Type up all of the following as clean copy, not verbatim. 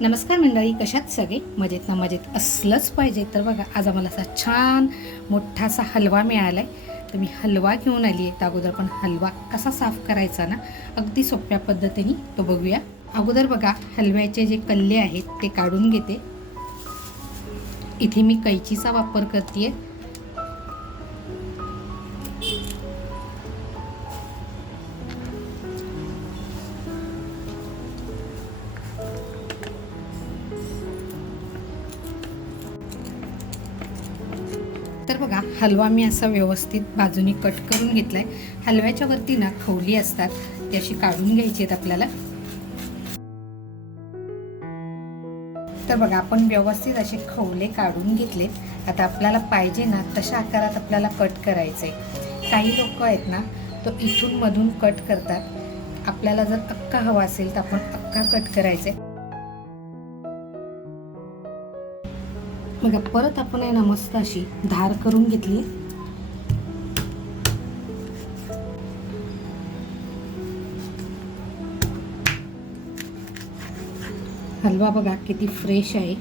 नमस्कार मंडळी, कशात सगळे मजेत ना? मजेत असलंच पाहिजे. तर बघा, आज आम्हाला असा छान मोठासा हलवा मिळाला आहे. तर मी हलवा घेऊन आली आहे. तर अगोदर पण हलवा कसा साफ करायचा ना, अगदी सोप्या पद्धतीने तो बघूया. अगोदर बघा, हलव्याचे जे कल्ले आहेत ते काढून घेते. इथे मी कैचीचा वापर करते. तर बघा, हलवा मी असा व्यवस्थित बाजूनी कट करून घेतलाय. हलव्याच्या वरती ना खवली असतात, ती अशी काढून घ्यायची आहेत आपल्याला. तर बघा, आपण व्यवस्थित असे खवले काढून घेतलेत. आता आपल्याला पाहिजे ना तशा आकारात आपल्याला कट करायचे. काही लोक आहेत ना, तो इथून मधून कट करतात. आपल्याला जर अख्खा हवा असेल तर आपण अख्खा कट करायचे. बघा, परत आपण आहे ना मस्त अशी धार करून घेतली. हलवा बघा किती फ्रेश आहे.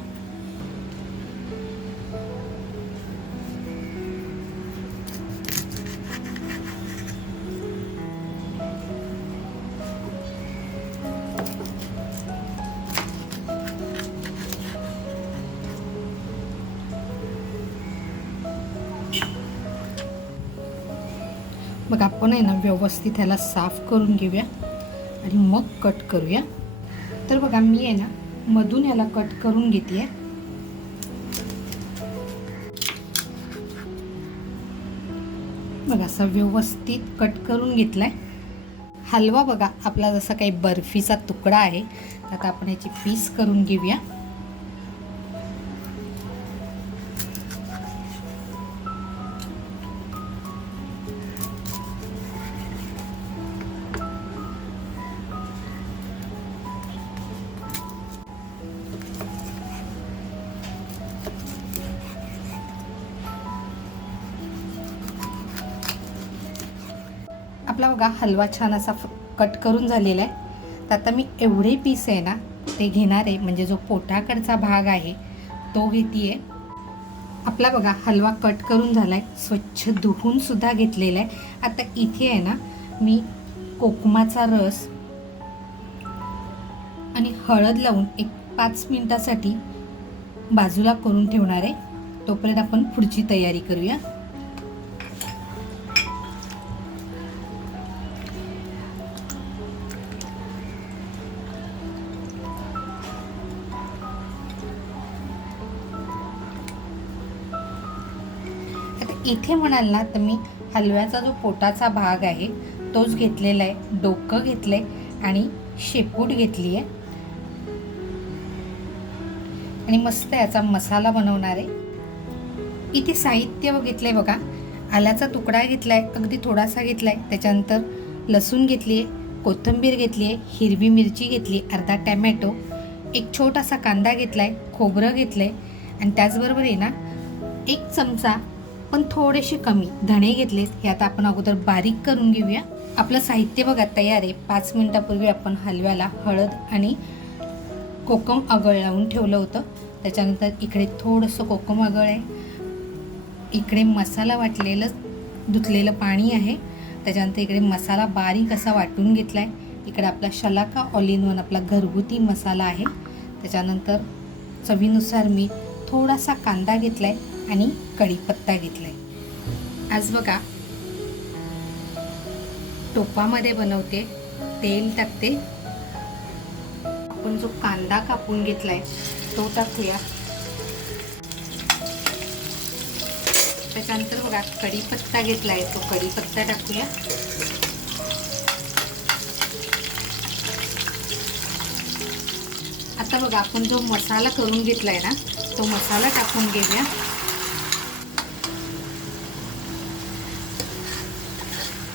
मग आपण आहे ना व्यवस्थित ह्याला साफ करून घेऊया आणि मग कट करूया. तर बघा, मी आहे ना मधून ह्याला कट करून घेते. बघा, असं व्यवस्थित कट करून घेतलाय. हलवा बघा आपला जसा काही बर्फीचा तुकडा आहे. आता आपण याची पीस करून घेऊया. आपला बघा हलवा छान असा कट करून झालेला आहे. तर आता मी एवढे पीस आहे ना ते घेणार आहे, म्हणजे जो पोटाकडचा भाग आहे तो घेते. आपला बघा हलवा कट करून झाला आहे, स्वच्छ धुवून सुद्धा घेतलेला आहे. आता इथे आहे ना मी कोकमाचा रस आणि हळद लावून एक 5 मिनिटासाठी बाजूला करून ठेवणार आहे. तोपर्यंत आपण पुढची तयारी करूया. इथे म्हणाल ना तर मी हलव्याचा जो पोटाचा भाग आहे तोच घेतलेला आहे. डोकं घेतलंय आणि शेपूट घेतली आहे आणि मस्त याचा मसाला बनवणार आहे. इथे साहित्य घेतलंय बघा. आल्याचा तुकडा घेतलाय, अगदी थोडासा घेतलाय. त्याच्यानंतर लसूण घेतली आहे, कोथिंबीर घेतली आहे, हिरवी मिरची घेतली, अर्धा टॅमॅटो, एक छोटासा कांदा घेतलाय, खोबरं घेतलंय आणि त्याचबरोबर आहे ना 1 चमचा पण थोडेसे कमी धणे घेतलेत. हे आता आपण अगोदर बारीक करून घेऊया. आपलं साहित्य बघा तयार आहे. 5 मिनिटापूर्वी आपण हलव्याला हळद आणि कोकम आगळ लावून ठेवलं होतं. त्याच्यानंतर इकडे थोडंसं कोकम आगळ आहे, इकडे मसाला वाटलेलं धुतलेलं पाणी आहे, त्याच्यानंतर इकडे मसाला बारीक असा वाटून घेतला आहे. इकडे आपला शलाका ऑल इन वन आपला घरगुती मसाला आहे. त्याच्यानंतर चवीनुसार मी थोडासा कांदा घेतला आहे आणि कढीपत्ता घेतलाय. आज बघा टोपामध्ये बनवते, तेल टाकते. आपण जो कांदा कापून घेतलाय तो टाकूया. त्याच्यानंतर बघा कढीपत्ता घेतलाय, तो कढीपत्ता टाकूया. आता बघा आपण जो मसाला करून घेतलाय ना तो मसाला टाकून घेऊया.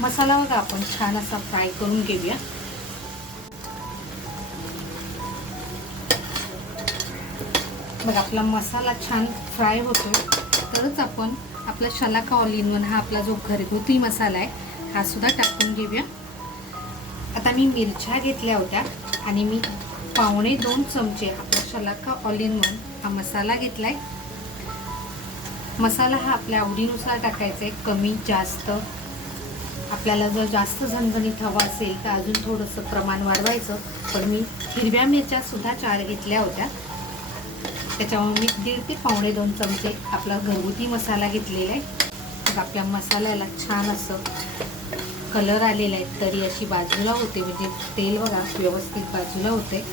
मसाला बघा आपण छान असा फ्राय करून घेऊया. बघा आपला मसाला छान फ्राय होतो तरच आपण आपला शलाका ऑल इन वन हा आपला जो घरगुती मसाला आहे हा सुद्धा टाकून घेऊया. आता मी मिरच्या घेतल्या होत्या आणि मी 1.25 चमचे आपला शलाका ऑल इन वन हा मसाला घेतलाय. मसाला हा आपल्या आवडीनुसार टाकायचा आहे, कमी जास्त. आपल्याला जर जास्त झणझणीत हवा असेल तर अजून थोडंसं प्रमाण वाढवायचं. पण मी हिरव्या मिरच्या सुद्धा 4 घेतल्या होत्या, त्याच्यामुळे मी 1.5 ते 1.5-2 चमचे आपला घरगुती मसाला घेतलेला आहे. मग आपल्या मसाल्याला छान असं कलर आलेला आहे, तरी अशी बाजूला होते, म्हणजे तेल बघा व्यवस्थित बाजूला होते.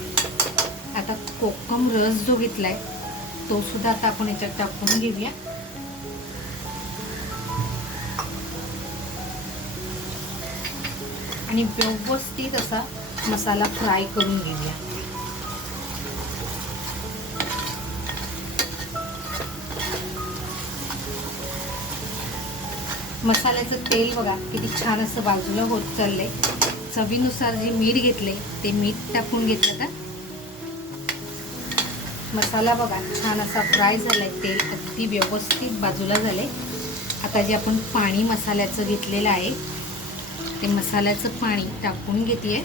आता कोकम रस जो घेतला आहे तो सुद्धा आता आपण याच्यात टाकून घेऊया. आणि व्यवस्थित असा मसाला फ्राय करून घेऊया. मसाल्याचं तेल बघा किती छान असं बाजूला होत चाललंय. चवीनुसार जे मीठ घेतले ते मीठ टाकून घेतलं. तर मसाला बघा छान असा फ्राय झालाय, तेल अगदी व्यवस्थित बाजूला झालंय. आता जे आपण पाणी मसाल्याचं घेतलेलं आहे ते मसाल्याचं पाणी टाकून घेते.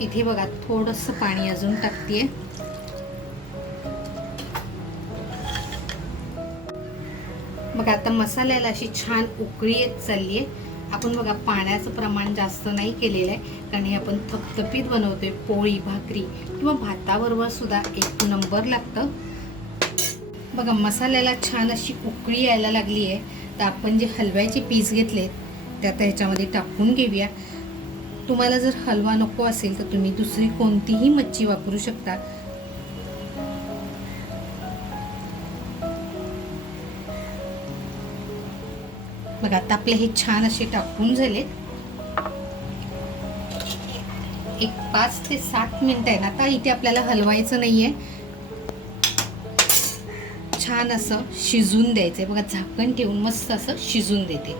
इथे बघा थोडंसं पाणी अजून टाकते. बघा आता मसाल्याला अशी छान उकळी येत चालली आहे. आपण बघा पाण्याचं प्रमाण जास्त नाही केलेलं आहे, कारण हे आपण थपथपीत बनवतोय. पोळी भाकरी किंवा भाताबरोबर सुद्धा एक नंबर लागतं. बघा मसाल्याला छान अशी उकळी यायला लागली आहे. तर आपण जे हलव्याचे पीस घेतलेत ते आता ह्याच्यामध्ये टाकून घेऊया. तुम्हाला जर हलवा नको असेल तर तुम्ही दुसरी कोणतीही मच्छी वापरू शकता. बघा आता आपले हे छान असे टाकून झाले. एक 5 ते 7 मिनिटं आहे ना. आता इथे आपल्याला हलवायचं नाहीये, छान असं शिजून द्यायचंय. बघा झाकण ठेवून मस्त असं शिजून देते.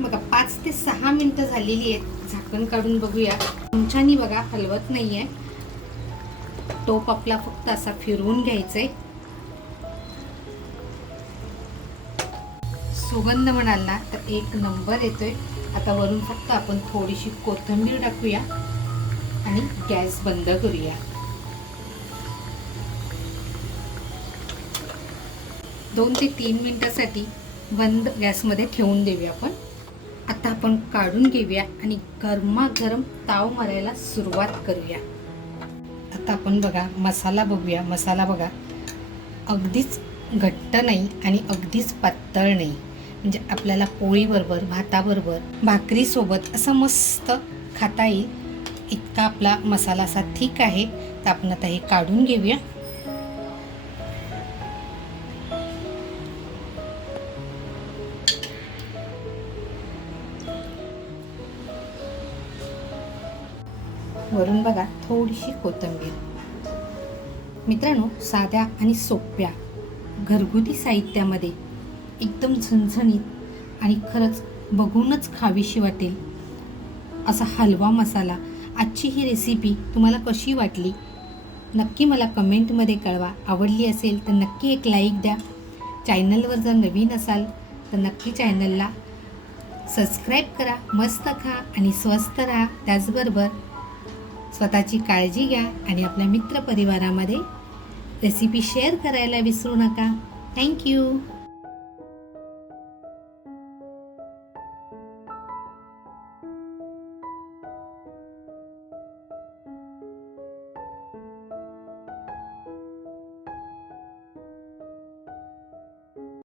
बघा 5 ते 6 मिनिटं झालेली आहेत. झाकण काढून बघूया. चमच्यानी बघा हलवत नाहीये, टोप आपला फक्त असा फिरवून घ्यायचंय. सुगंध म्हणाल ना तर एक नंबर येतोय. आता वरून फक्त आपण थोडीशी कोथिंबीर टाकूया आणि गॅस बंद करूया. 2 ते 3 मिनिटासाठी बंद गॅसमध्ये ठेवून देऊया आपण. आता आपण काढून घेऊया आणि गरमागरम ताव मारायला सुरुवात करूया. आता आपण बघा मसाला बघूया. मसाला बघा अगदीच घट्ट नाही आणि अगदीच पातळ नाही, म्हणजे आपल्याला पोळीबरोबर भाताबरोबर भाकरीसोबत असं मस्त खाता येईल इतका आपला मसाला असा ठीक आहे. तर आपण आता हे काढून घेऊया. वरून बघा थोडीशी कोथिंबीर. मित्रांनो साध्या आणि सोप्या घरगुती साहित्यामध्ये एकदम झणझणीत आणि खरंच बघूनच खावीशी वाटेल असा हलवा मसाला. आजची ही रेसिपी तुम्हाला कशी वाटली नक्की मला कमेंटमध्ये कळवा. आवडली असेल तर नक्की एक लाईक द्या. चॅनलवर जर नवीन असाल तर नक्की चॅनलला सबस्क्राईब करा. मस्त खा आणि स्वस्त राहा. त्याचबरोबर स्वतःची काळजी घ्या आणि आपल्या मित्रपरिवारामध्ये रेसिपी शेअर करायला विसरू नका. थँक्यू.